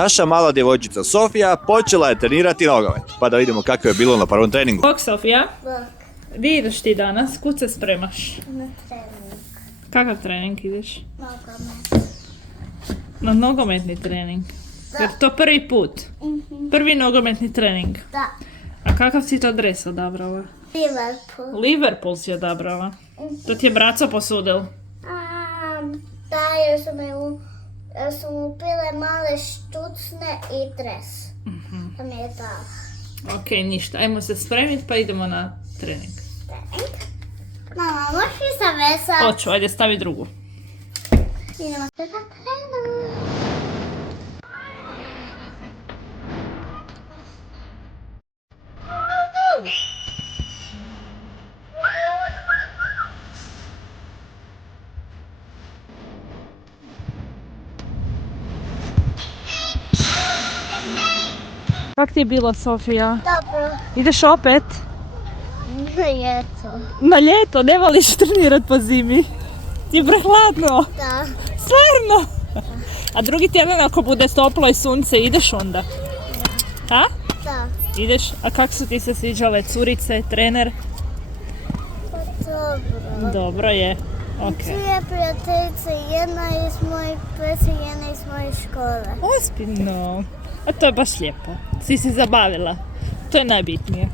Naša mala djevojčica Sofija počela je trenirati nogomet. Pa da vidimo kako je bilo na prvom treningu. Bok, Sofija. Bok. Di ideš ti danas? Kud se spremaš? Na trening. Kakav trening ideš? Nogomet. Na nogometni trening. Da. Jer to prvi put. Prvi nogometni trening. Da. A kakav si to dres odabrala? Liverpool. Liverpool si odabrala. To ti je braco posudil. Da, jer su mu bile male štucne i dres. To mi je tako. Ok, ništa. Ajmo se spremiti pa idemo na trening. Trening. Mama, možeš mi zavesati? Hoću, ajde stavi drugu. Idemo se na trening. Kak ti je bilo, Sofija? Dobro. Ideš opet? Eto. Na ljeto, ne voliš trenirat po zimi? Ti je prehladno. Da. Stvarno? A drugi tjedan ako bude toplo i sunce, ideš onda? A? Da. Ideš? A kak su ti se sviđale curice, trener? Dobro. Dobro je. Ok. Dvije prijateljice, jedna iz mojeg plesa, jedna iz moje škole. Ozbiljno. A to je baš lijepo. Si se zabavila. To je najbitnije.